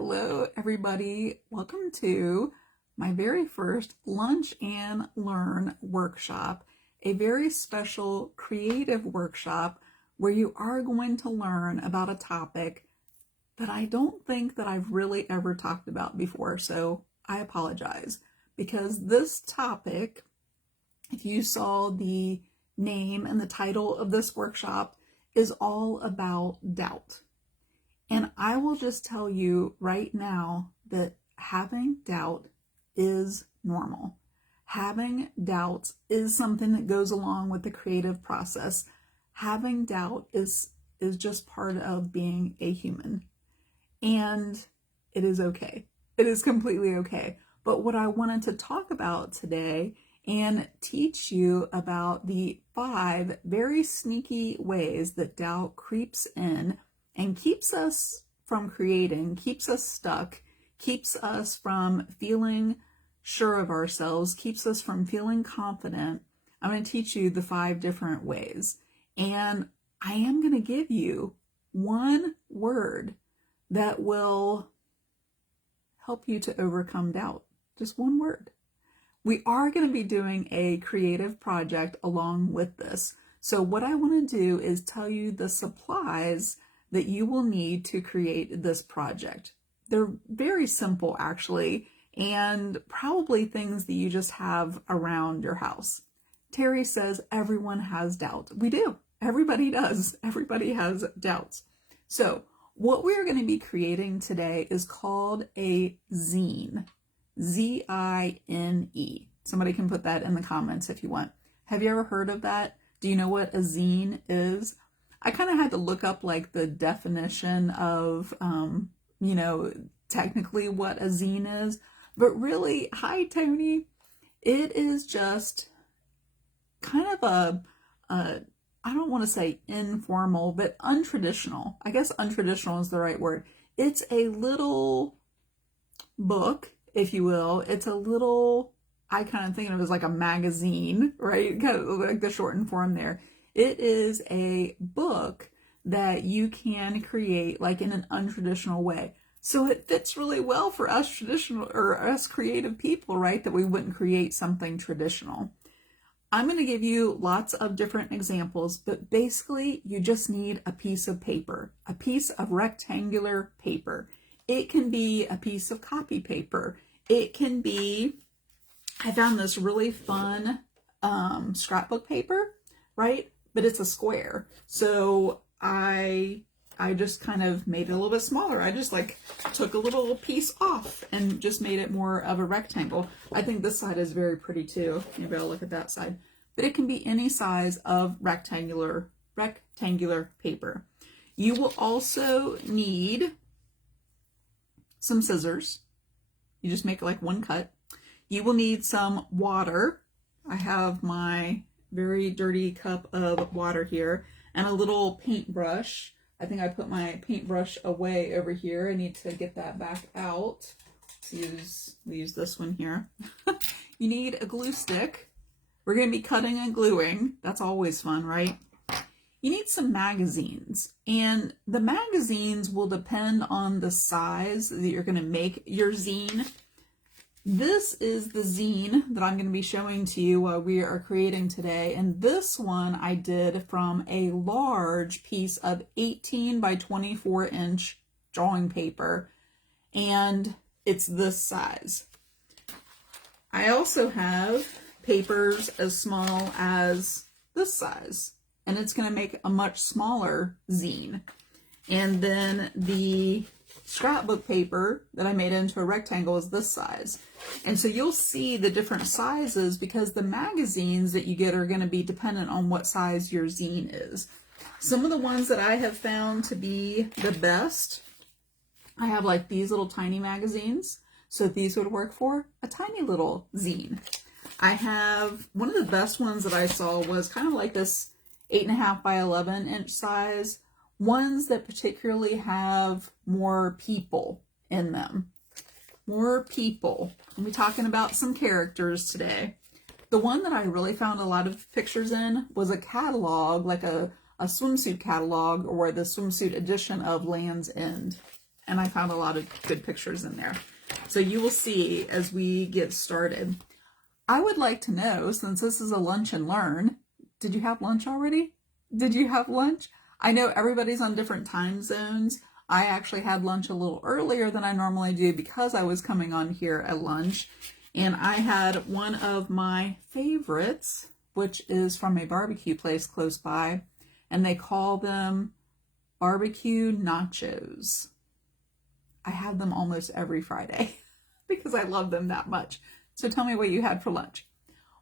Hello, everybody. Welcome to my very first Lunch and Learn workshop, a very special creative workshop where you are going to learn about a topic that I don't think that I've really ever talked about before, so I apologize. Because this topic, if you saw the name and the title of this workshop, is all about doubt. And I will just tell you right now that having doubt is normal. Having doubts is something that goes along with the creative process. Having doubt is just part of being a human. And it is okay. It is completely okay. But what I wanted to talk about today and teach you about the 5 very sneaky ways that doubt creeps in and keeps us from creating, keeps us stuck, keeps us from feeling sure of ourselves, keeps us from feeling confident. I'm going to teach you the 5 different ways. And I am going to give you one word that will help you to overcome doubt. Just one word. We are going to be doing a creative project along with this. So what I want to do is tell you the supplies that you will need to create this project. They're very simple actually, and probably things that you just have around your house. Terry says everyone has doubt. We do. Everybody does. Everybody has doubts. So what we're going to be creating today is called a zine. Z-I-N-E. Somebody can put that in the comments if you want. Have you ever heard of that? Do you know what a zine is? I kind of had to look up like the definition of, technically what a zine is. But really, hi Tony, it is just kind of I don't want to say informal, but untraditional. I guess untraditional is the right word. It's a little book, if you will. It's a little, I kind of think of it as like a magazine, right? Kind of like the shortened form there. It is a book that you can create like in an untraditional way. So it fits really well for us traditional or us creative people, right? That we wouldn't create something traditional. I'm going to give you lots of different examples, but basically you just need a piece of paper, a piece of rectangular paper. It can be a piece of copy paper. It can be, I found this really fun scrapbook paper, right? But it's a square. So I just kind of made it a little bit smaller. I just like took a little piece off and just made it more of a rectangle. I think this side is very pretty too. Maybe I'll look at that side. But it can be any size of rectangular paper. You will also need some scissors. You just make like one cut. You will need some water. I have my very dirty cup of water here and a little paintbrush. I think I put my paintbrush away over here. I need to get that back out. Let's use this one here. You need a glue stick. We're going to be cutting and gluing. That's always fun, right? You need some magazines, and the magazines will depend on the size that you're going to make your zine. This is the zine that I'm going to be showing to you while we are creating today. And this one I did from a large piece of 18 by 24 inch drawing paper. And it's this size. I also have papers as small as this size. And it's going to make a much smaller zine. And then the scrapbook paper that I made into a rectangle is this size. And so you'll see the different sizes because the magazines that you get are going to be dependent on what size your zine is. Some of the ones that I have found to be the best, I have like these little tiny magazines. So these would work for a tiny little zine. I have one of the best ones that I saw was kind of like this 8.5 by 11 inch size. Ones that particularly have more people in them. More people. We'll be talking about some characters today. The one that I really found a lot of pictures in was a catalog, like a swimsuit catalog or the swimsuit edition of Land's End. and I found a lot of good pictures in there. So you will see as we get started. I would like to know, since this is a lunch and learn, did you have lunch already? Did you have lunch? I know everybody's on different time zones. I actually had lunch a little earlier than I normally do because I was coming on here at lunch. And I had one of my favorites, which is from a barbecue place close by. And they call them barbecue nachos. I have them almost every Friday because I love them that much. So tell me what you had for lunch.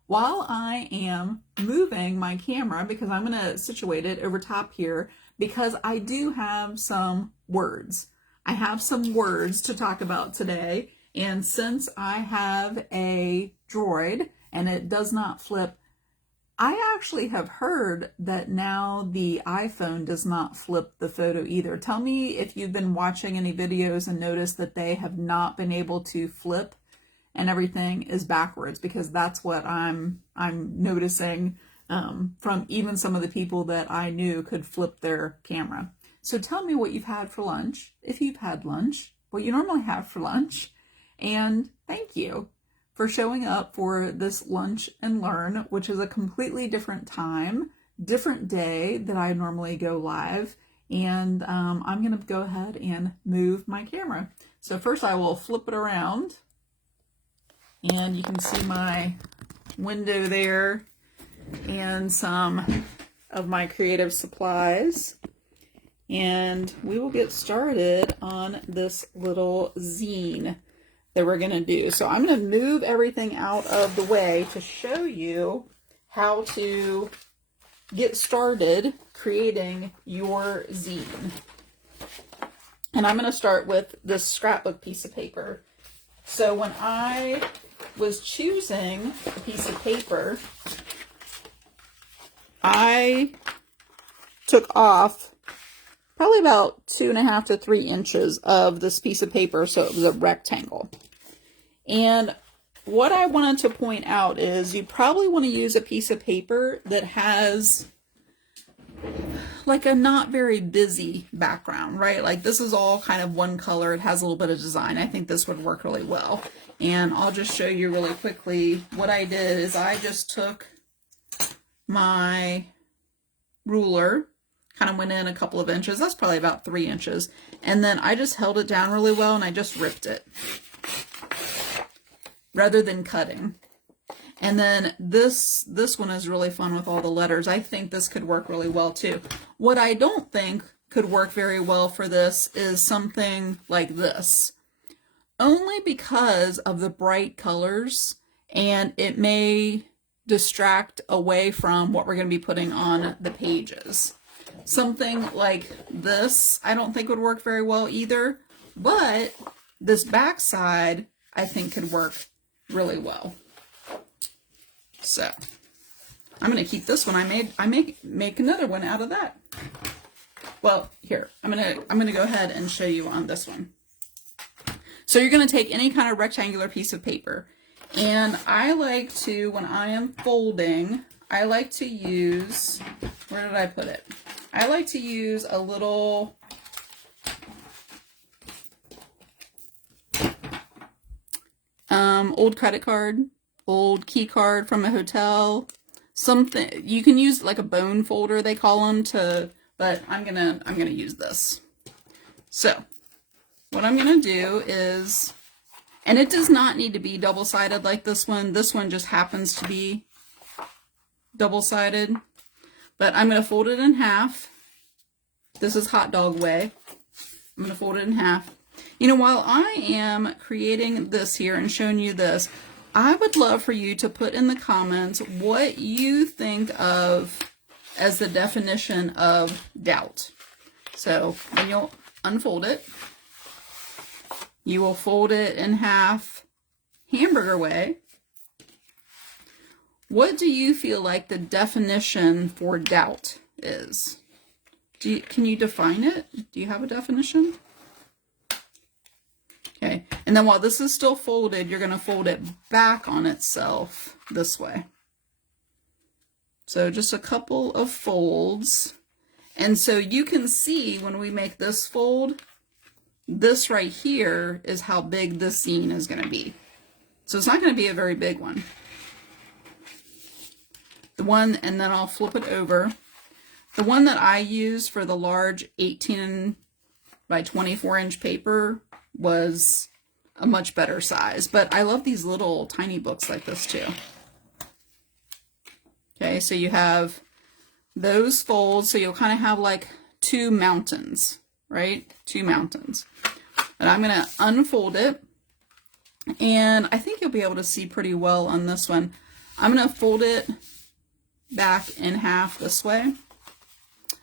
While I am moving my camera, because I'm going to situate it over top here, because I do have some words. I have some words to talk about today. And since I have a Droid and it does not flip, I actually have heard that now the iPhone does not flip the photo either. Tell me if you've been watching any videos and noticed that they have not been able to flip and everything is backwards, because that's what I'm noticing from even some of the people that I knew could flip their camera. So tell me what you've had for lunch, if you've had lunch, what you normally have for lunch, and thank you for showing up for this lunch and learn, which is a completely different time, different day that I normally go live. And I'm gonna go ahead and move my camera. So first I will flip it around and you can see my window there and some of my creative supplies. And we will get started on this little zine that we're going to do. So I'm going to move everything out of the way to show you how to get started creating your zine. And I'm going to start with this scrapbook piece of paper. So when I was choosing a piece of paper, I took off probably about 2.5 to 3 inches of this piece of paper, so it was a rectangle. And what I wanted to point out is you probably want to use a piece of paper that has like a not very busy background, right? Like this is all kind of one color. It has a little bit of design. I think this would work really well. And I'll just show you really quickly. What I did is I just took my ruler, kind of went in a couple of inches. That's probably about 3 inches. And then I just held it down really well and I just ripped it rather than cutting. And then this one is really fun with all the letters. I think this could work really well too. What I don't think could work very well for this is something like this. Only because of the bright colors, and it may distract away from what we're going to be putting on the pages. Something like this I don't think would work very well either, but this back side I think could work really well. So I'm going to keep this one. I may make another one out of that. Well, here, I'm going to go ahead and show you on this one. So you're going to take any kind of rectangular piece of paper, and I like to, when I am folding, I like to use, where did I put it? I like to use a little old credit card, old key card from a hotel, something. You can use like a bone folder, they call them, but I'm gonna use this. So what I'm gonna do is, and it does not need to be double-sided like this one. This one just happens to be double-sided, but I'm gonna fold it in half. This is hot dog way. I'm gonna fold it in half. You know, while I am creating this here and showing you this, I would love for you to put in the comments what you think of as the definition of doubt. So when you'll unfold it, you will fold it in half hamburger way. What do you feel like the definition for doubt is? Can you define it? Do you have a definition? Okay, and then while this is still folded, you're going to fold it back on itself this way. So just a couple of folds. And so you can see when we make this fold, this right here is how big this zine is going to be. So it's not going to be a very big one. The one, and then I'll flip it over. The one that I used for the large 18 by 24 inch paper was a much better size, but I love these little tiny books like this too. Okay, so you have those folds, so you'll kind of have like two mountains, right? Two mountains. And I'm going to unfold it, and I think you'll be able to see pretty well on this one. I'm going to fold it back in half this way,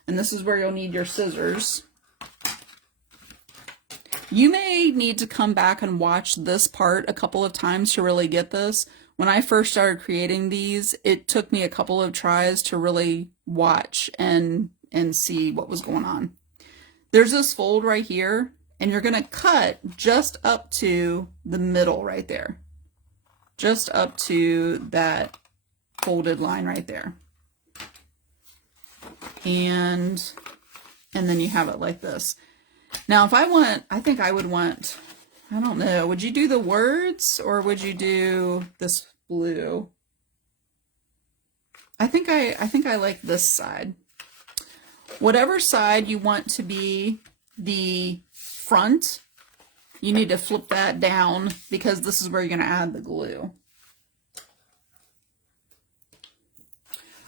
and this is where you'll need your scissors. You may need to come back and watch this part a couple of times to really get this. When I first started creating these, it took me a couple of tries to really watch and see what was going on. There's this fold right here, and you're going to cut just up to the middle right there. Just up to that folded line right there. And then you have it like this. Now, if I think I would want, I don't know, would you do the words or would you do this blue? I think I like this side. Whatever side you want to be the front, you need to flip that down because this is where you're going to add the glue.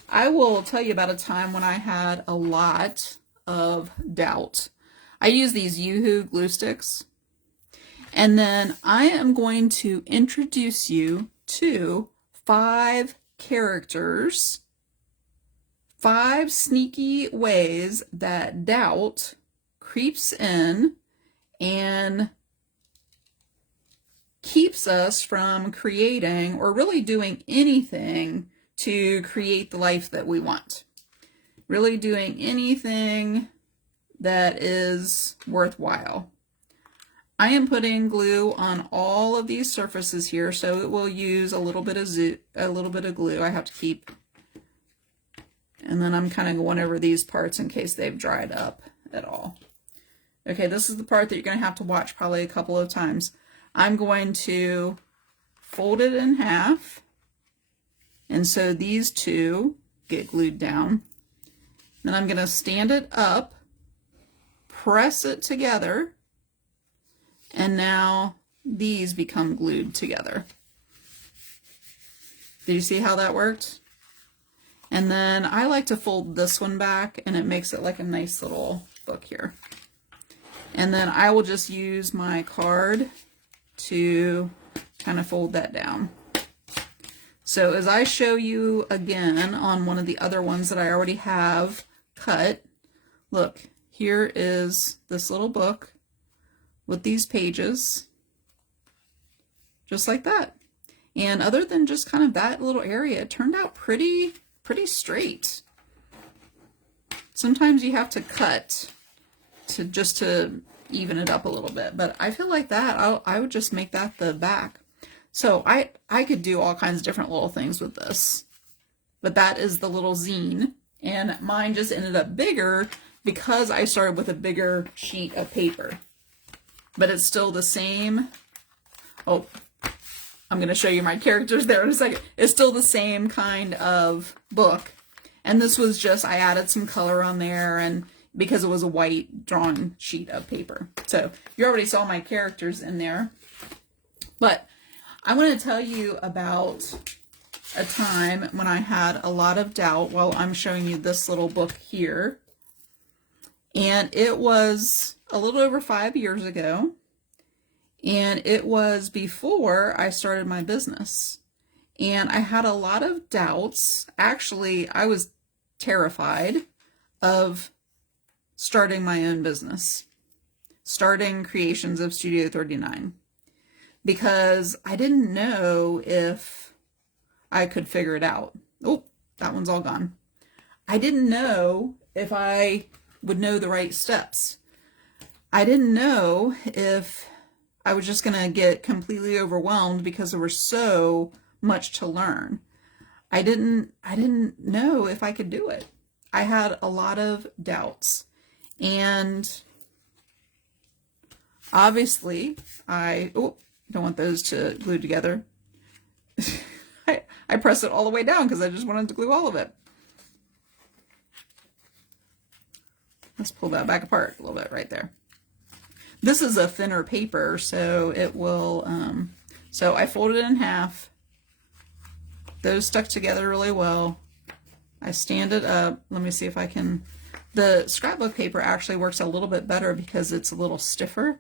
I will tell you about a time when I had a lot of doubt. I use these Yoo-Hoo glue sticks, and then I am going to introduce you to 5 characters, 5 sneaky ways that doubt creeps in and keeps us from creating or really doing anything to create the life that we want. Really doing anything that is worthwhile. I am putting glue on all of these surfaces here, so it will use a little bit of glue. I have to keep, and then I'm kind of going over these parts in case they've dried up at all. Okay, this is the part that you're going to have to watch probably a couple of times. I'm going to fold it in half, and so these two get glued down. Then I'm going to stand it up, press it together, and now these become glued together. Did you see how that worked? And then I like to fold this one back, and it makes it like a nice little book here. And then I will just use my card to kind of fold that down. So as I show you again on one of the other ones that I already have cut, look, here is this little book with these pages, just like that. And other than just kind of that little area, it turned out pretty straight. Sometimes you have to cut to even it up a little bit, but I feel like that I would just make that the back. So I could do all kinds of different little things with this, but that is the little zine, and mine just ended up bigger because I started with a bigger sheet of paper, but it's still the same. Oh, I'm going to show you my characters there in a second. It's still the same kind of book, and this was just, I added some color on there, and because it was a white drawn sheet of paper. So you already saw my characters in there, but I want to tell you about a time when I had a lot of doubt while I'm showing you this little book here. And it was a little over 5 years ago. And it was before I started my business. And I had a lot of doubts. Actually, I was terrified of starting my own business, starting Creations of Studio 39. Because I didn't know if I could figure it out. Oh, that one's all gone. I didn't know if I would know the right steps. I didn't know if I was just going to get completely overwhelmed because there was so much to learn. I didn't know if I could do it. I had a lot of doubts. And obviously, don't want those to glue together. I press it all the way down because I just wanted to glue all of it. Let's pull that back apart a little bit right there. This is a thinner paper, so it will, so I folded it in half. Those stuck together really well. I stand it up. Let me see if I can, the scrapbook paper actually works a little bit better because it's a little stiffer.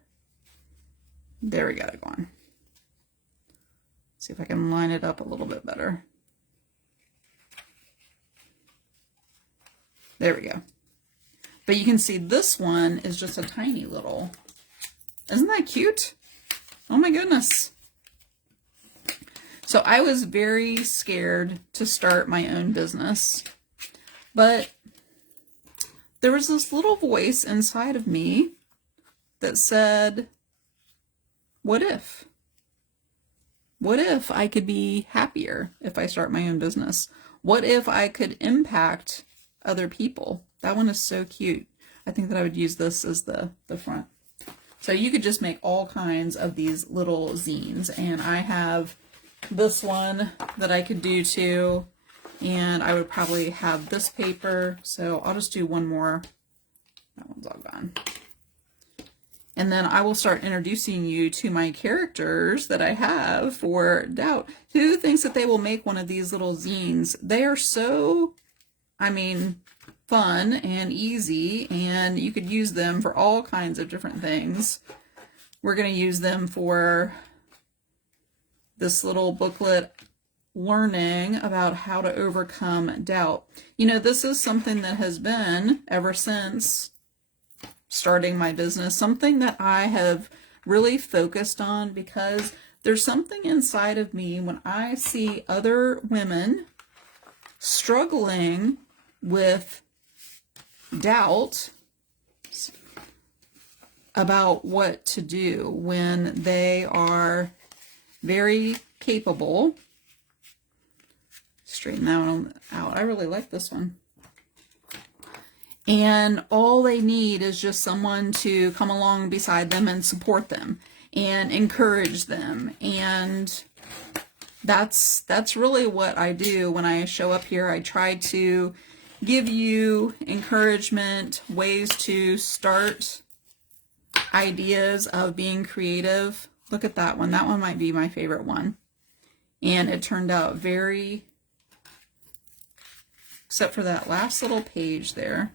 There we got it going. See if I can line it up a little bit better. There we go. But you can see this one is just a tiny little. Isn't that cute? Oh my goodness. So I was very scared to start my own business, but there was this little voice inside of me that said, what if? What if I could be happier if I start my own business? What if I could impact other people? That one is so cute. I think that I would use this as the front. So you could just make all kinds of these little zines, and I have this one that I could do too, and I would probably have this paper, so I'll just do one more. That one's all gone. And then I will start introducing you to my characters that I have for Doubt. Who thinks that they will make one of these little zines? They are so, I mean, fun and easy, and you could use them for all kinds of different things. We're going to use them for this little booklet, learning about how to overcome doubt. You know, this is something that has been, ever since starting my business, something that I have really focused on, because there's something inside of me when I see other women struggling with doubt about what to do when they are very capable. Straighten that one out. I really like this one. And all they need is just someone to come along beside them and support them and encourage them. And that's really what I do when I show up here. I try to give you encouragement, ways to start ideas of being creative. Look at that one. That one might be my favorite one. And it turned out very, except for that last little page there.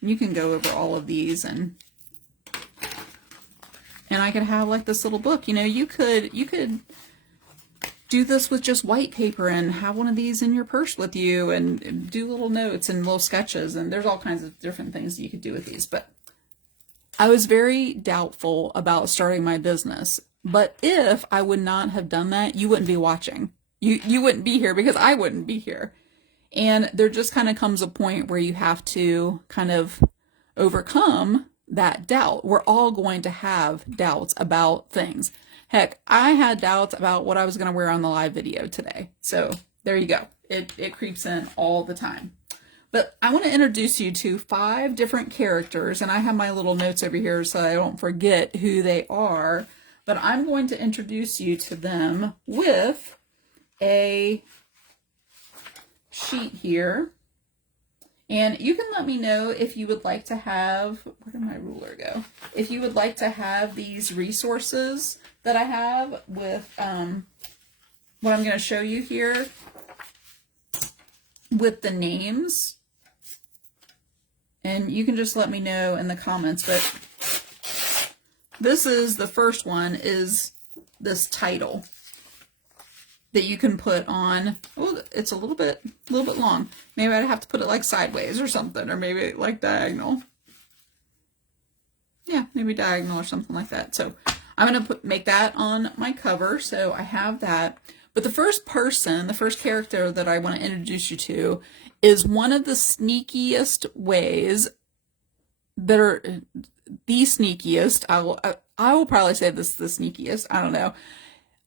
You can go over all of these, and I could have like this little book. You know, you could do this with just white paper and have one of these in your purse with you and do little notes and little sketches, and there's all kinds of different things you could do with these. But I was very doubtful about starting my business. But if I would not have done that, you wouldn't be watching. You wouldn't be here because I wouldn't be here. And there just kind of comes a point where you have to kind of overcome that doubt. We're all going to have doubts about things. Heck, I had doubts about what I was going to wear on the live video today. So there you go. It creeps in all the time. But I want to introduce you to 5 different characters, and I have my little notes over here so I don't forget who they are. But I'm going to introduce you to them with a sheet here. And you can let me know if you would like to have, where did my ruler go? If you would like to have these resources that I have with what I'm going to show you here with the names. And you can just let me know in the comments. But this is the first one, is this title that you can put on. Oh, it's a little bit long. Maybe I'd have to put it like sideways or something, or maybe like diagonal. Yeah, maybe diagonal or something like that. So I'm going to make that on my cover. So I have that. But the first person, the first character that I want to introduce you to is one of the sneakiest ways that are the sneakiest. I will probably say this is the sneakiest. I don't know.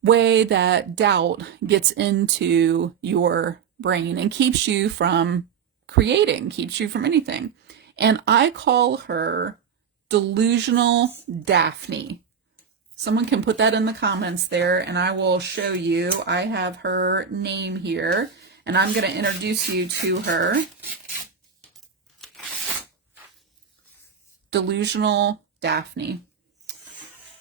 Way that doubt gets into your brain and keeps you from creating, keeps you from anything. And I call her Delusional Daphne. Someone can put that in the comments there and I will show you. I have her name here and I'm going to introduce you to her. Delusional Daphne.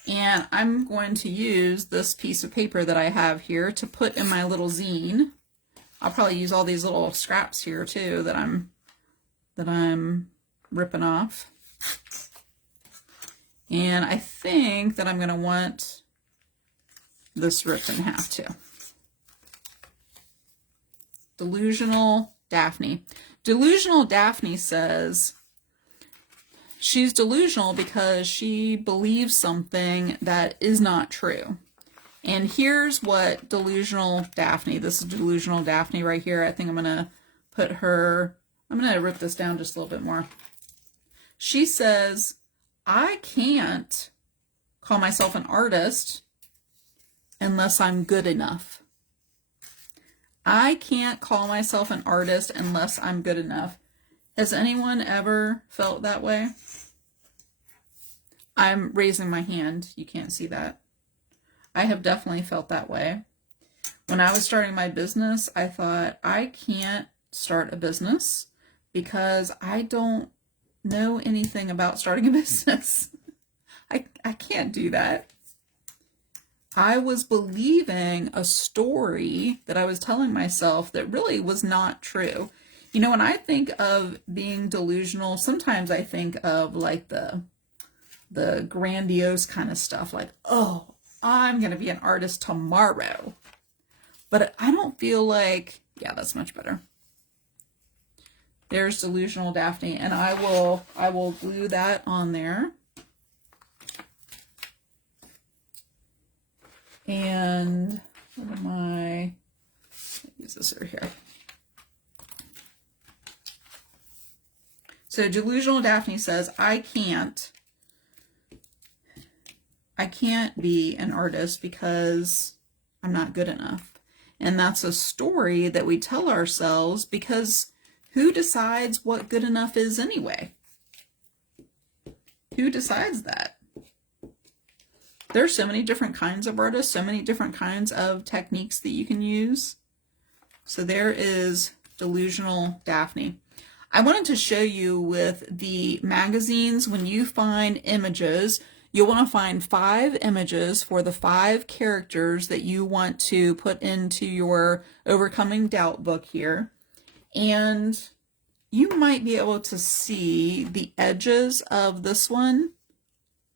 And I'm going to use this piece of paper that I have here to put in my little zine. I'll probably use all these little scraps here too that I'm ripping off. And I think that I'm going to want this ripped in half too. Delusional Daphne. Delusional Daphne says she's delusional because she believes something that is not true. And here's what Delusional Daphne, this is Delusional Daphne right here. I think I'm going to put her, I'm going to rip this down just a little bit more. She says, I can't call myself an artist unless I'm good enough. I can't call myself an artist unless I'm good enough. Has anyone ever felt that way? I'm raising my hand. You can't see that. I have definitely felt that way. When I was starting my business, I thought, I can't start a business because I don't know anything about starting a business. I can't do that. I was believing a story that I was telling myself that really was not true. You know, when I think of being delusional, sometimes I think of like the grandiose kind of stuff, like, oh, I'm going to be an artist tomorrow. But I don't feel like, yeah, that's much better. There's Delusional Daphne, and I will glue that on there. And what am I? Use this over here. So Delusional Daphne says, I can't be an artist because I'm not good enough. And that's a story that we tell ourselves because who decides what good enough is anyway? Who decides that? There's so many different kinds of artists, so many different kinds of techniques that you can use. So there is Delusional Daphne. I wanted to show you with the magazines, when you find images, you'll want to find 5 images for the 5 characters that you want to put into your Overcoming Doubt book here. And you might be able to see the edges of this one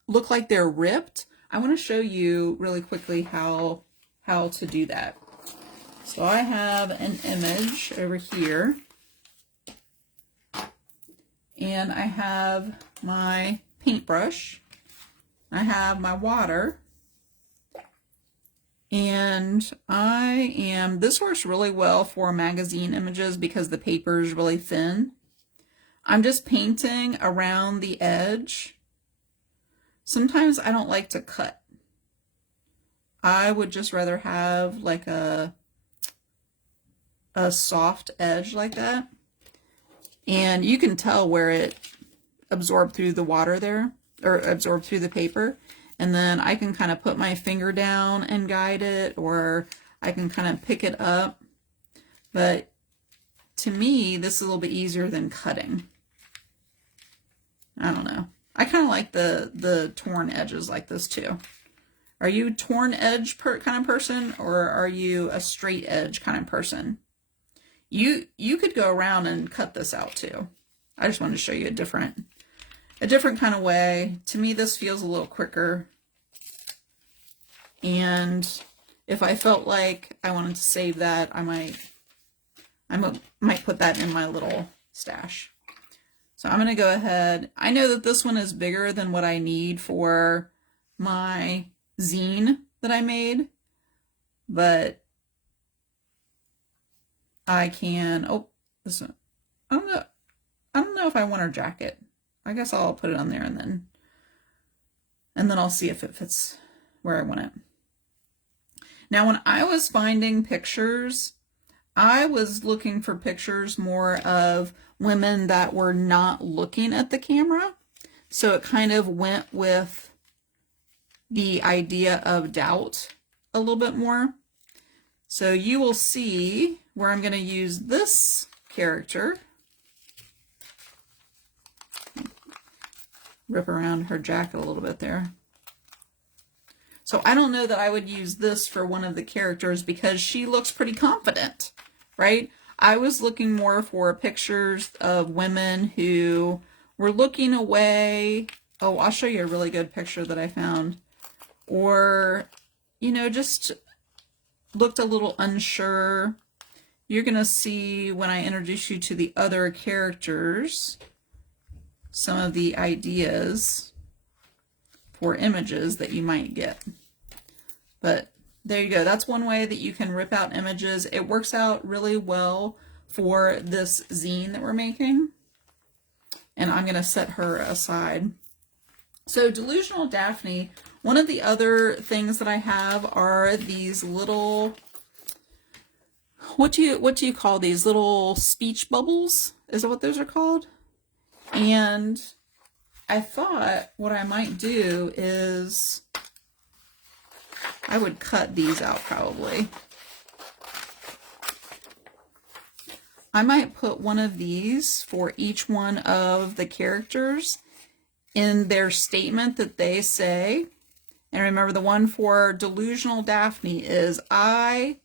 look like they're ripped. I want to show you really quickly how to do that. So I have an image over here. And I have my paintbrush. I have my water. And this works really well for magazine images because the paper is really thin. I'm just painting around the edge. Sometimes I don't like to cut. I would just rather have like a soft edge like that. And you can tell where it absorbed through the water there, or absorbed through the paper. And then I can kind of put my finger down and guide it, or I can kind of pick it up. But to me, this is a little bit easier than cutting. I don't know. I kind of like the torn edges like this too. Are you a torn edge kind of person, or are you a straight edge kind of person? You could go around and cut this out too. I just wanted to show you a different kind of way. To me, this feels a little quicker. And if I felt like I wanted to save that, I might put that in my little stash. So I'm going to go ahead. I know that this one is bigger than what I need for my zine that I made, but I can, oh, this one, I don't know if I want her jacket. I guess I'll put it on there and then I'll see if it fits where I want it. Now, when I was finding pictures, I was looking for pictures more of women that were not looking at the camera. So it kind of went with the idea of doubt a little bit more. So you will see where I'm going to use this character. Rip around her jacket a little bit there. So I don't know that I would use this for one of the characters because she looks pretty confident, right? I was looking more for pictures of women who were looking away. Oh, I'll show you a really good picture that I found. Or, you know, just looked a little unsure. You're going to see when I introduce you to the other characters some of the ideas for images that you might get. But there you go. That's one way that you can rip out images. It works out really well for this zine that we're making. And I'm going to set her aside. So Delusional Daphne, one of the other things that I have are these little, what do you call these? Little speech bubbles? Is that what those are called? And I thought what I might do is I would cut these out probably. I might put one of these for each one of the characters in their statement that they say. And remember, the one for Delusional Daphne is I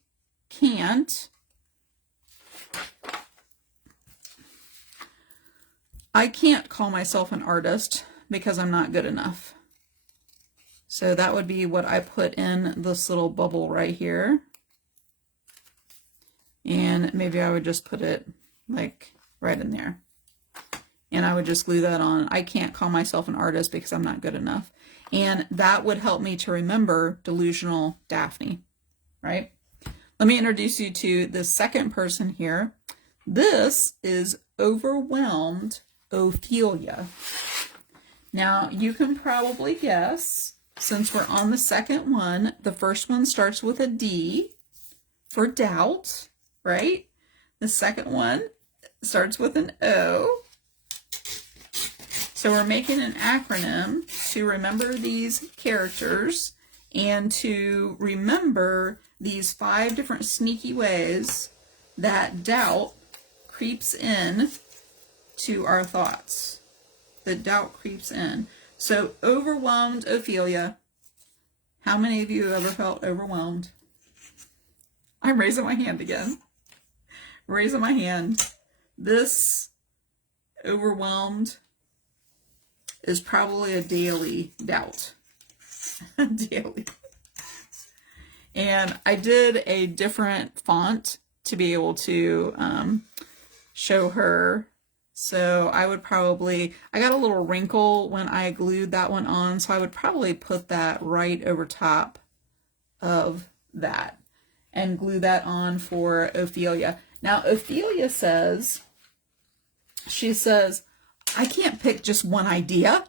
can't call myself an artist because I'm not good enough. So that would be what I put in this little bubble right here. And maybe I would just put it like right in there. And I would just glue that on. I can't call myself an artist because I'm not good enough. And that would help me to remember Delusional Daphne, right? Let me introduce you to the second person here. This is Overwhelmed Ophelia. Now, you can probably guess, since we're on the second one, the first one starts with a D for doubt, right? The second one starts with an O. So we're making an acronym to remember these characters and to remember these 5 different sneaky ways that doubt creeps in to our thoughts. The doubt creeps in. So Overwhelmed Ophelia. How many of you have ever felt overwhelmed? I'm raising my hand again. Raising my hand. This overwhelmed is probably a daily doubt. Daily. And I did a different font to be able to show her. So I would probably, I got a little wrinkle when I glued that one on, so I would probably put that right over top of that and glue that on for Ophelia. Now Ophelia says, she says, I can't pick just one idea.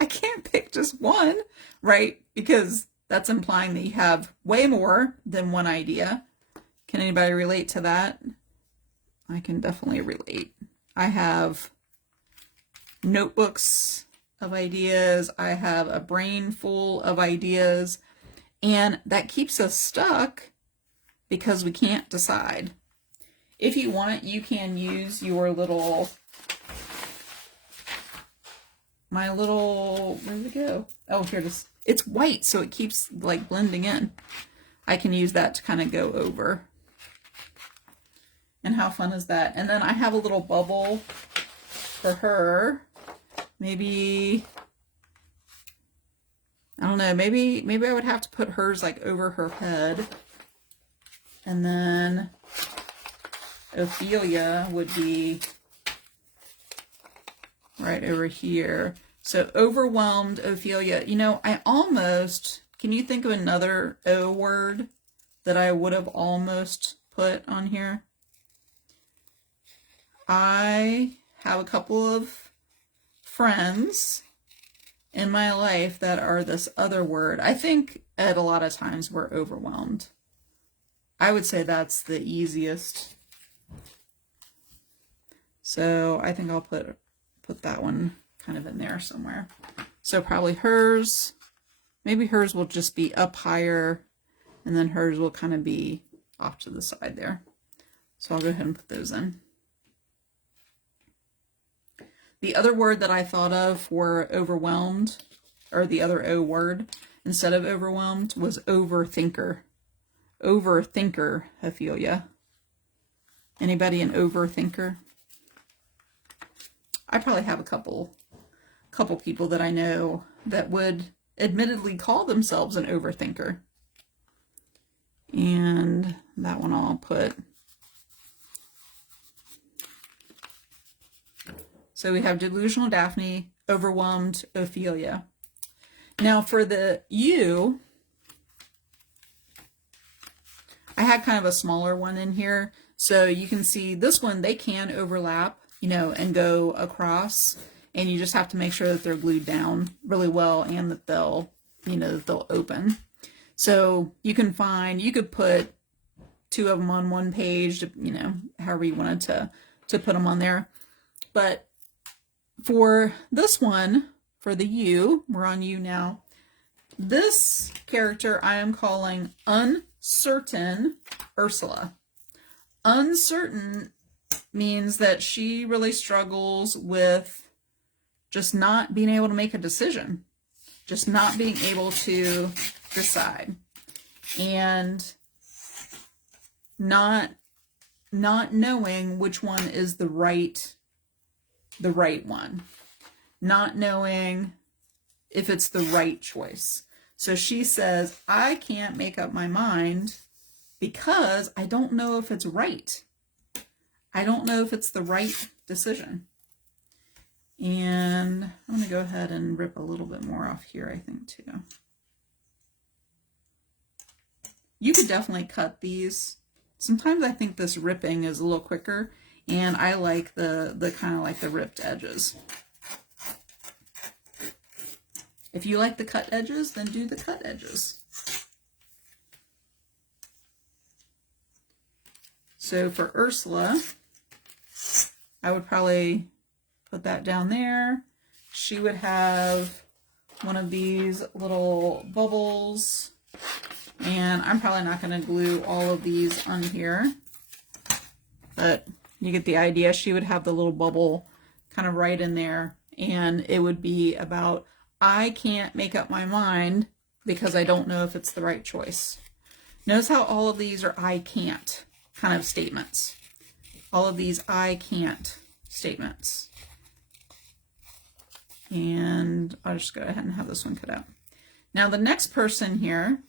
I can't pick just one, right? Because that's implying that you have way more than one idea. Can anybody relate to that? I can definitely relate. I have notebooks of ideas. I have a brain full of ideas. And that keeps us stuck because we can't decide. If you want, you can use your little, where did it go? Oh, here it is. It's white, so it keeps like blending in. I can use that to kind of go over. And how fun is that? And then I have a little bubble for her. Maybe, I don't know, maybe I would have to put hers like over her head. And then Ophelia would be right over here. So Overwhelmed Ophelia. You know, I almost, can you think of another O word that I would have almost put on here? I have a couple of friends in my life that are this other word. I think at a lot of times we're overwhelmed. I would say that's the easiest. So I think I'll put that one kind of in there somewhere. So probably hers Maybe hers will just be up higher, and then hers will kind of be off to the side there. So I'll go ahead and put those in. The other word that I thought of for overwhelmed, or the other O word instead of overwhelmed, was overthinker. Overthinker, Ophelia. Anybody an overthinker? I probably have a couple people that I know that would admittedly call themselves an overthinker. And that one I'll put. So we have delusional Daphne, overwhelmed Ophelia. Now for the U, I had kind of a smaller one in here. So you can see this one, they can overlap, you know, and go across. And you just have to make sure that they're glued down really well and that they'll, you know, that they'll open. So you can find, you could put two of them on one page, you know, however you wanted to put them on there. But for this one, for the U, we're on U now. This character I am calling Uncertain Ursula. Uncertain means that she really struggles with just not being able to make a decision, just not being able to decide, and not knowing which one is the right one, not knowing if it's the right choice. So she says, I can't make up my mind because I don't know if it's right. I don't know if it's the right decision. And I'm going to go ahead and rip a little bit more off here, I think, too. You could definitely cut these. Sometimes I think this ripping is a little quicker, and I like the kind of like the ripped edges. If you like the cut edges, then do the cut edges. So for Ursula, I would probably put that down there. She would have one of these little bubbles, and I'm probably not going to glue all of these on here, but you get the idea. She would have the little bubble kind of right in there, and it would be about, I can't make up my mind because I don't know if it's the right choice. Notice how all of these are I can't kind of statements. All of these I can't statements. And I'll just go ahead and have this one cut out. Now the next person here,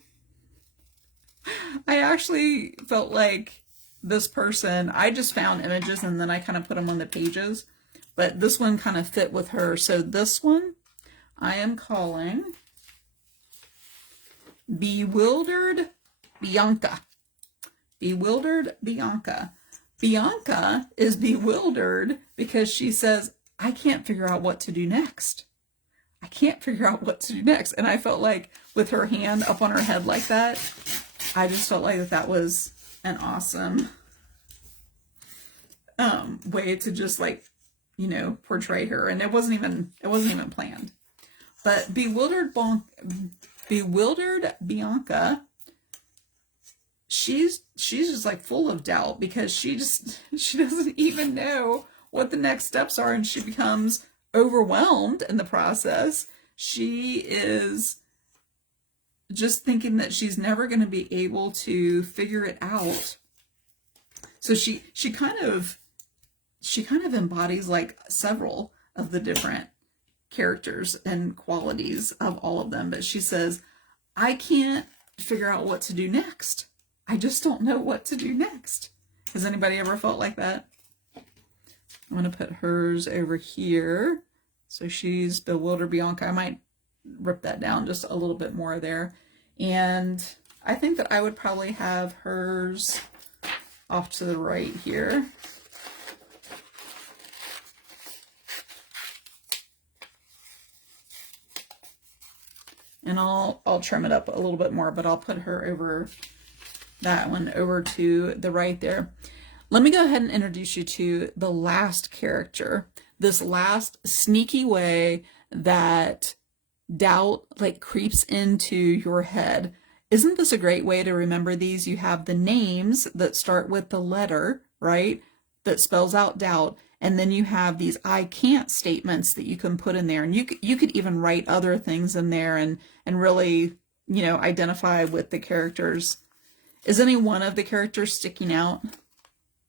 I actually felt like this person, I just found images and then I kind of put them on the pages, but this one kind of fit with her. So this one I am calling Bewildered Bianca. Bewildered Bianca. Bianca is bewildered because she says, I can't figure out what to do next. I can't figure out what to do next. And I felt like with her hand up on her head like that, I just felt like that was an awesome way to just like, you know, portray her. And it wasn't even planned. But bewildered Bianca, she's just like full of doubt because she doesn't even know what the next steps are, and she becomes overwhelmed in the process. She is just thinking that she's never going to be able to figure it out. So she kind of embodies like several of the different characters and qualities of all of them. But she says, I can't figure out what to do next. I just don't know what to do next. Has anybody ever felt like that? I'm going to put hers over here. So she's Bewildered Bianca. I might rip that down just a little bit more there. And I think that I would probably have hers off to the right here. And I'll trim it up a little bit more, but I'll put her over, that one over to the right there. Let me go ahead and introduce you to the last character, this last sneaky way that doubt like creeps into your head. Isn't this a great way to remember these? You have the names that start with the letter, right? That spells out doubt. And then you have these I can't statements that you can put in there. And you could even write other things in there and really, identify with the characters. Is any one of the characters sticking out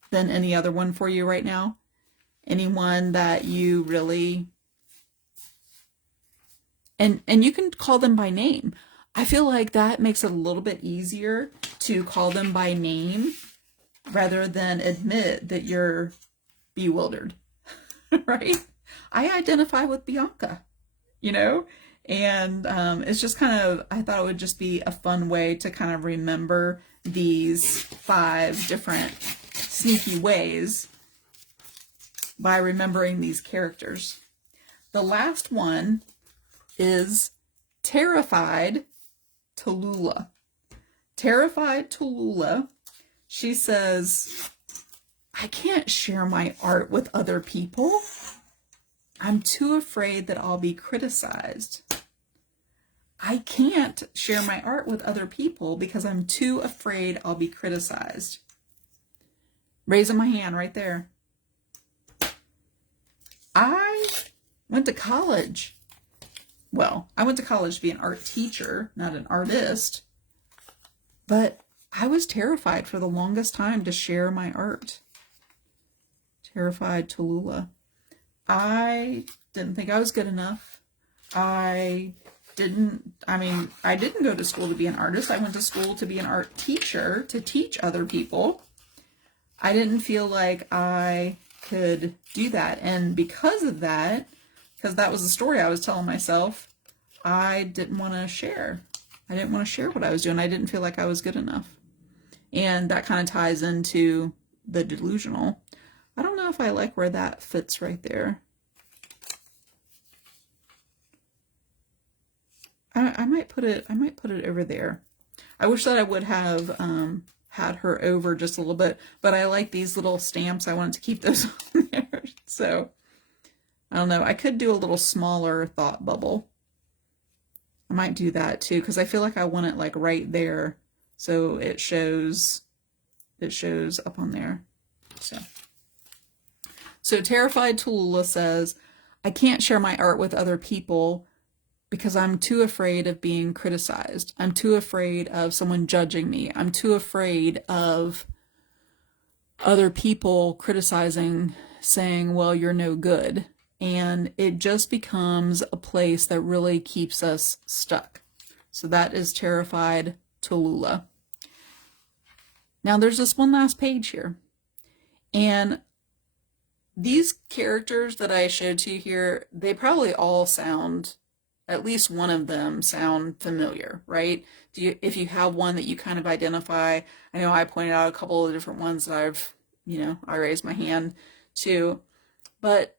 than any other one for you right now? Anyone that you really... And you can call them by name. I feel like that makes it a little bit easier to call them by name rather than admit that you're bewildered, right? I identify with Bianca, and it's just kind of, I thought it would just be a fun way to kind of remember these 5 different sneaky ways by remembering these characters. The last one is Terrified Tallulah. Terrified Tallulah, she says, I can't share my art with other people. I'm too afraid that I'll be criticized. I can't share my art with other people because I'm too afraid I'll be criticized. Raising my hand right there. I went to college. Well, I went to college to be an art teacher, not an artist. But I was terrified for the longest time to share my art. Terrified Tallulah. I didn't think I was good enough. I didn't go to school to be an artist. I went to school to be an art teacher, to teach other people. I didn't feel like I could do that. And because of that, because that was the story I was telling myself, I didn't want to share. I didn't want to share what I was doing. I didn't feel like I was good enough. And that kind of ties into the delusional. I don't know if I like where that fits right there. I might put it over there. I wish that I would have had her over just a little bit, but I like these little stamps. I wanted to keep those on there. So I don't know. I could do a little smaller thought bubble. I might do that too, because I feel like I want it like right there, so it shows up on there. So Terrified Tallulah says, I can't share my art with other people because I'm too afraid of being criticized. I'm too afraid of someone judging me. I'm too afraid of other people criticizing, saying, well, you're no good. And it just becomes a place that really keeps us stuck. So that is Terrified Tallulah. Now there's this one last page here. And these characters that I showed to you here, they probably all sound, at least one of them sound familiar, right? If you have one that you kind of identify, I know I pointed out a couple of different ones that I raised my hand to, but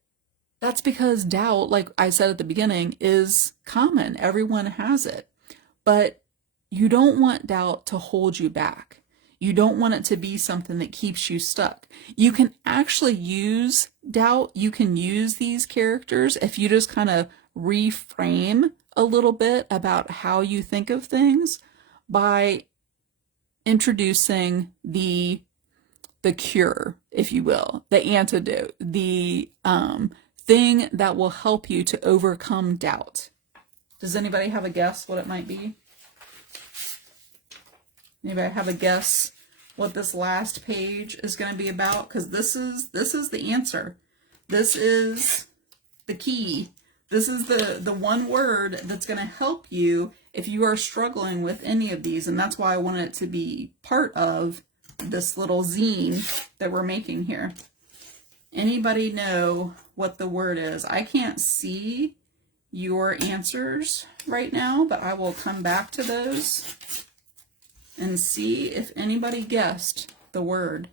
that's because doubt, like I said at the beginning, is common. Everyone has it. But you don't want doubt to hold you back. You don't want it to be something that keeps you stuck. You can actually use doubt. You can use these characters if you just kind of reframe a little bit about how you think of things by introducing the cure, if you will, the antidote, the thing that will help you to overcome doubt. Does anybody have a guess what it might be? Anybody have a guess what this last page is going to be about? Because this is the answer. This is the key. This is the one word that's going to help you if you are struggling with any of these. And that's why I want it to be part of this little zine that we're making here. Anybody know what the word is? I can't see your answers right now, but I will come back to those and see if anybody guessed the word.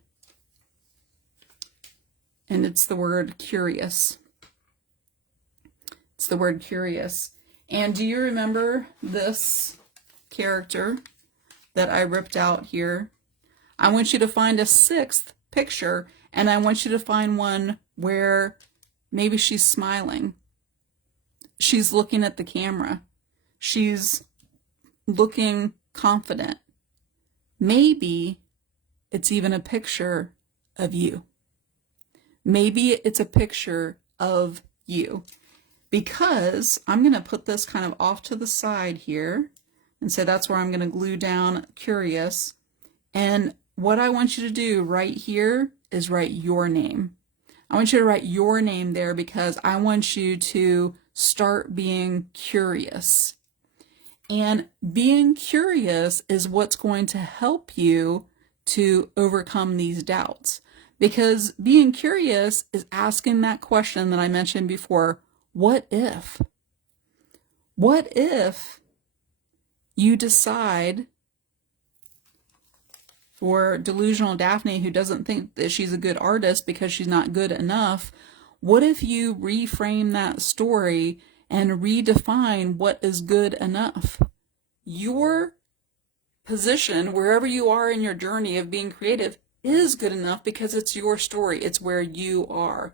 And it's the word curious. It's the word curious. And do you remember this character that I ripped out here? I want you to find a 6th picture, and I want you to find one where maybe she's smiling. She's looking at the camera. she's looking confident. Maybe it's even a picture of you. Maybe it's a picture of you. Because I'm going to put this kind of off to the side here and say that's where I'm going to glue down curious. And what I want you to do right here is write your name. I want you to write your name there because I want you to start being curious. And being curious is what's going to help you to overcome these doubts. Because being curious is asking that question that I mentioned before, what if? What if you decide, for delusional Daphne who doesn't think that she's a good artist because she's not good enough, what if you reframe that story and redefine what is good enough? Your position, wherever you are in your journey of being creative, is good enough because it's your story. It's where you are.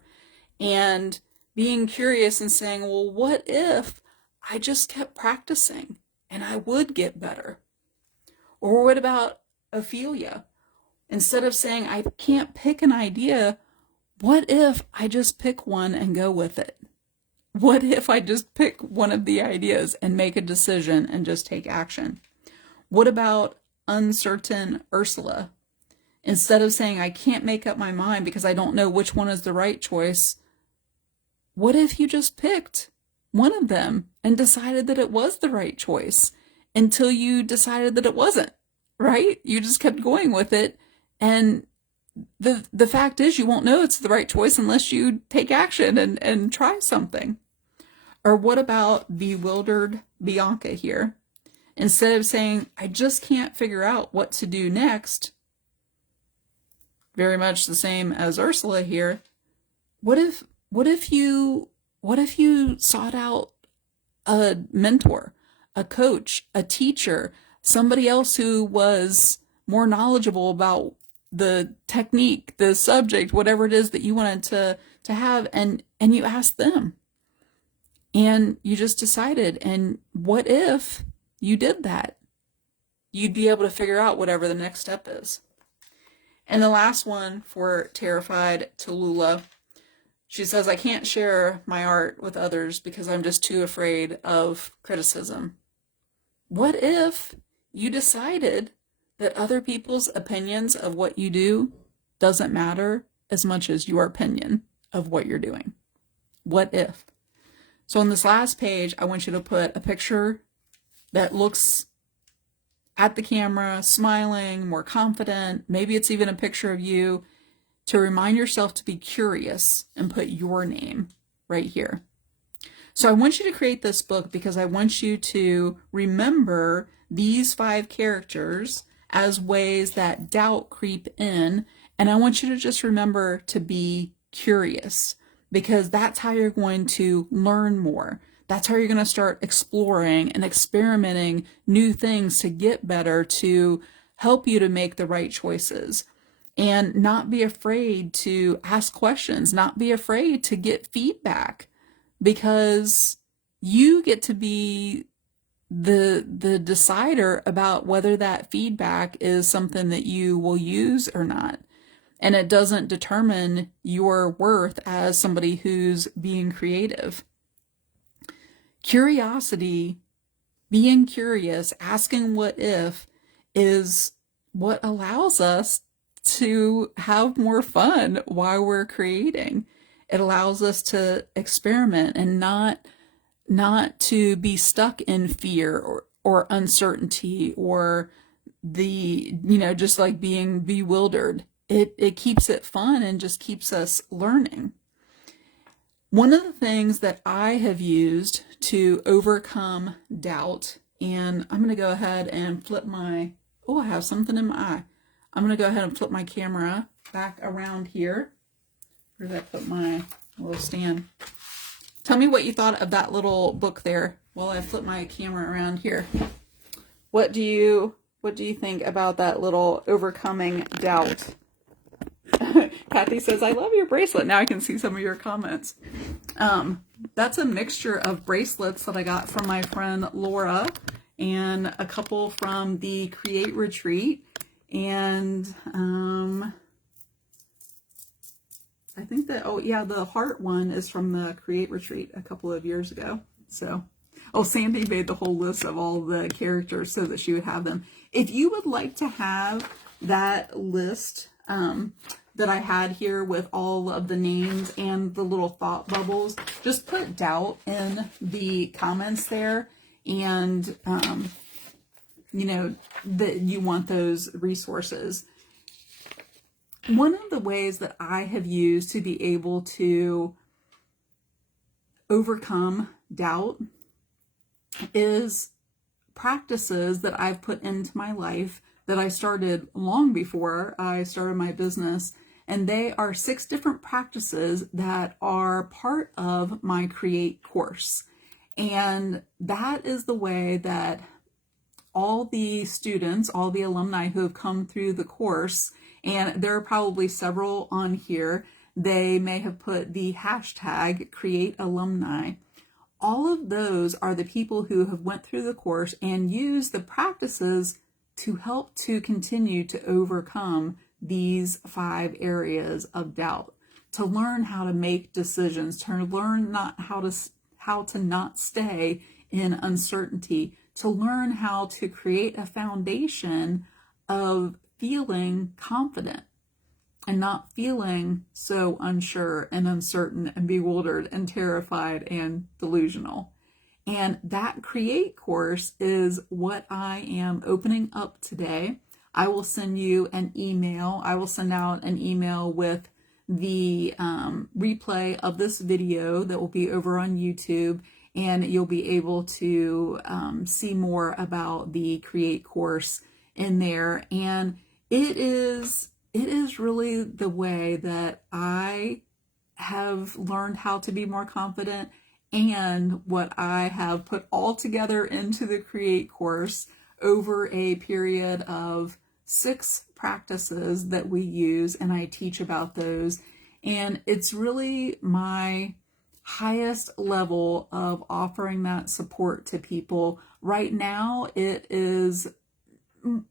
And being curious and saying, well, what if I just kept practicing and I would get better? Or what about Ophelia? Instead of saying, I can't pick an idea, what if I just pick one and go with it? What if I just pick one of the ideas and make a decision and just take action? What about uncertain Ursula? Instead of saying, I can't make up my mind because I don't know which one is the right choice, what if you just picked one of them and decided that it was the right choice until you decided that it wasn't, right? You just kept going with it. And the fact is you won't know it's the right choice unless you take action and try something. Or what about bewildered Bianca here? Instead of saying, I just can't figure out what to do next, very much the same as Ursula here, what if you sought out a mentor, a coach, a teacher, somebody else who was more knowledgeable about the technique, the subject, whatever it is that you wanted to have, and you asked them. And you just decided, and what if you did that? You'd be able to figure out whatever the next step is. And the last one for terrified Tallulah, she says, I can't share my art with others because I'm just too afraid of criticism. What if you decided that other people's opinions of what you do doesn't matter as much as your opinion of what you're doing? What if? So on this last page, I want you to put a picture that looks at the camera, smiling, more confident. Maybe it's even a picture of you to remind yourself to be curious and put your name right here. So I want you to create this book because I want you to remember these 5 characters as ways that doubt creep in. And I want you to just remember to be curious because that's how you're going to learn more. That's how you're going to start exploring and experimenting new things to get better, to help you to make the right choices. And not be afraid to ask questions, not be afraid to get feedback, because you get to be the decider about whether that feedback is something that you will use or not. And it doesn't determine your worth as somebody who's being creative. Curiosity, being curious, asking what if, is what allows us to have more fun while we're creating. It allows us to experiment and not to be stuck in fear or uncertainty or just like being bewildered. It keeps it fun and just keeps us learning. One of the things that I have used to overcome doubt, and I'm going to go ahead and flip I have something in my eye. I'm going to go ahead and flip my camera back around here. Where did I put my little stand? Tell me what you thought of that little book there while I flip my camera around here. What do you think about that little overcoming doubt Kathy says, I love your bracelet. Now I can see some of your comments. That's a mixture of bracelets that I got from my friend Laura and a couple from the Create Retreat. And I think that, oh yeah, the heart one is from the Create Retreat a couple of years ago. So, oh, Sandy made the whole list of all the characters so that she would have them. If you would like to have that list that I had here with all of the names and the little thought bubbles, just put doubt in the comments there, and you know that you want those resources. One of the ways that I have used to be able to overcome doubt is practices that I've put into my life that I started long before I started my business. And they are 6 different practices that are part of my Create course. And that is the way that all the students, all the alumni who have come through the course, and there are probably several on here, they may have put the hashtag Create Alumni. All of those are the people who have went through the course and used the practices to help to continue to overcome these 5 areas of doubt, to learn how to make decisions, to learn how to not stay in uncertainty, to learn how to create a foundation of feeling confident and not feeling so unsure and uncertain and bewildered and terrified and delusional. And that Create course is what I am opening up today. I will send you an email. I will send out an email with the replay of this video that will be over on YouTube, and you'll be able to see more about the Create course in there. And it is really the way that I have learned how to be more confident, and what I have put all together into the Create course over a period of 6 practices that we use, and I teach about those. And it's really my highest level of offering that support to people. Right now, it is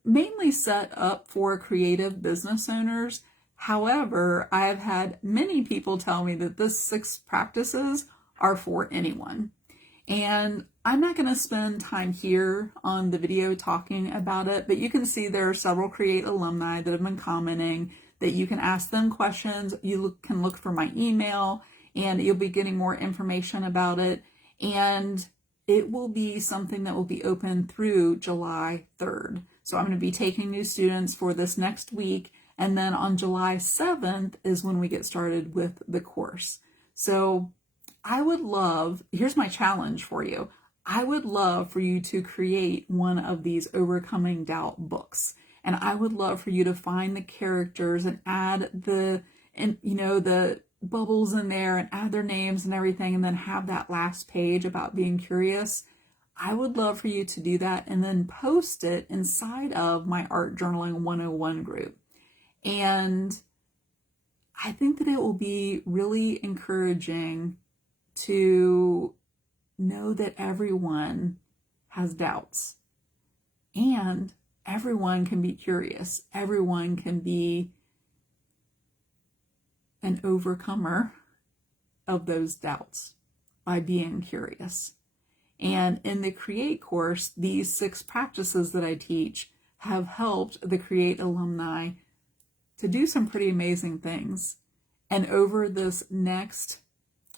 mainly set up for creative business owners. However, I've had many people tell me that this 6 practices are for anyone. And I'm not going to spend time here on the video talking about it, but you can see there are several Create alumni that have been commenting that you can ask them questions. You can look for my email and you'll be getting more information about it. And it will be something that will be open through July 3rd. So I'm going to be taking new students for this next week. And then on July 7th is when we get started with the course. So I would love, here's my challenge for you. I would love for you to create one of these Overcoming Doubt books. And I would love for you to find the characters and add the bubbles in there and add their names and everything, and then have that last page about being curious. I would love for you to do that and then post it inside of my Art Journaling 101 group. And I think that it will be really encouraging to know that everyone has doubts and everyone can be curious. Everyone can be an overcomer of those doubts by being curious. And in the Create course, these 6 practices that I teach have helped the Create alumni to do some pretty amazing things. And over this next,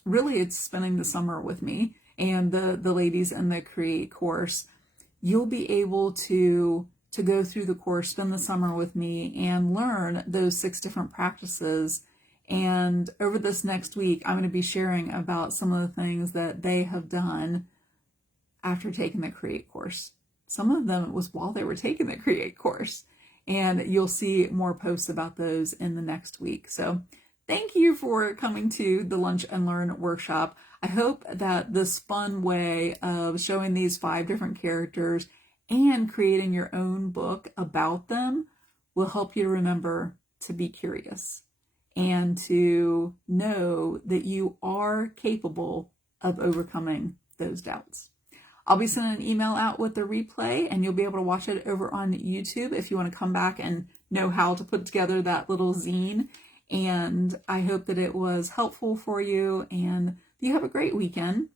really it's spending the summer with me and the ladies in the Create course, you'll be able to go through the course, spend the summer with me, and learn those 6 different practices. And over this next week, I'm going to be sharing about some of the things that they have done after taking the Create course. Some of them was while they were taking the Create course. And you'll see more posts about those in the next week. So thank you for coming to the Lunch and Learn workshop. I hope that this fun way of showing these 5 different characters and creating your own book about them will help you remember to be curious. and to know that you are capable of overcoming those doubts. I'll be sending an email out with the replay, and you'll be able to watch it over on YouTube if you want to come back and know how to put together that little zine. And I hope that it was helpful for you, and you have a great weekend.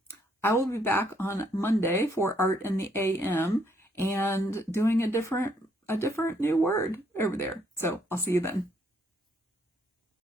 I will be back on Monday for Art in the AM and doing a different new word over there. So I'll see you then.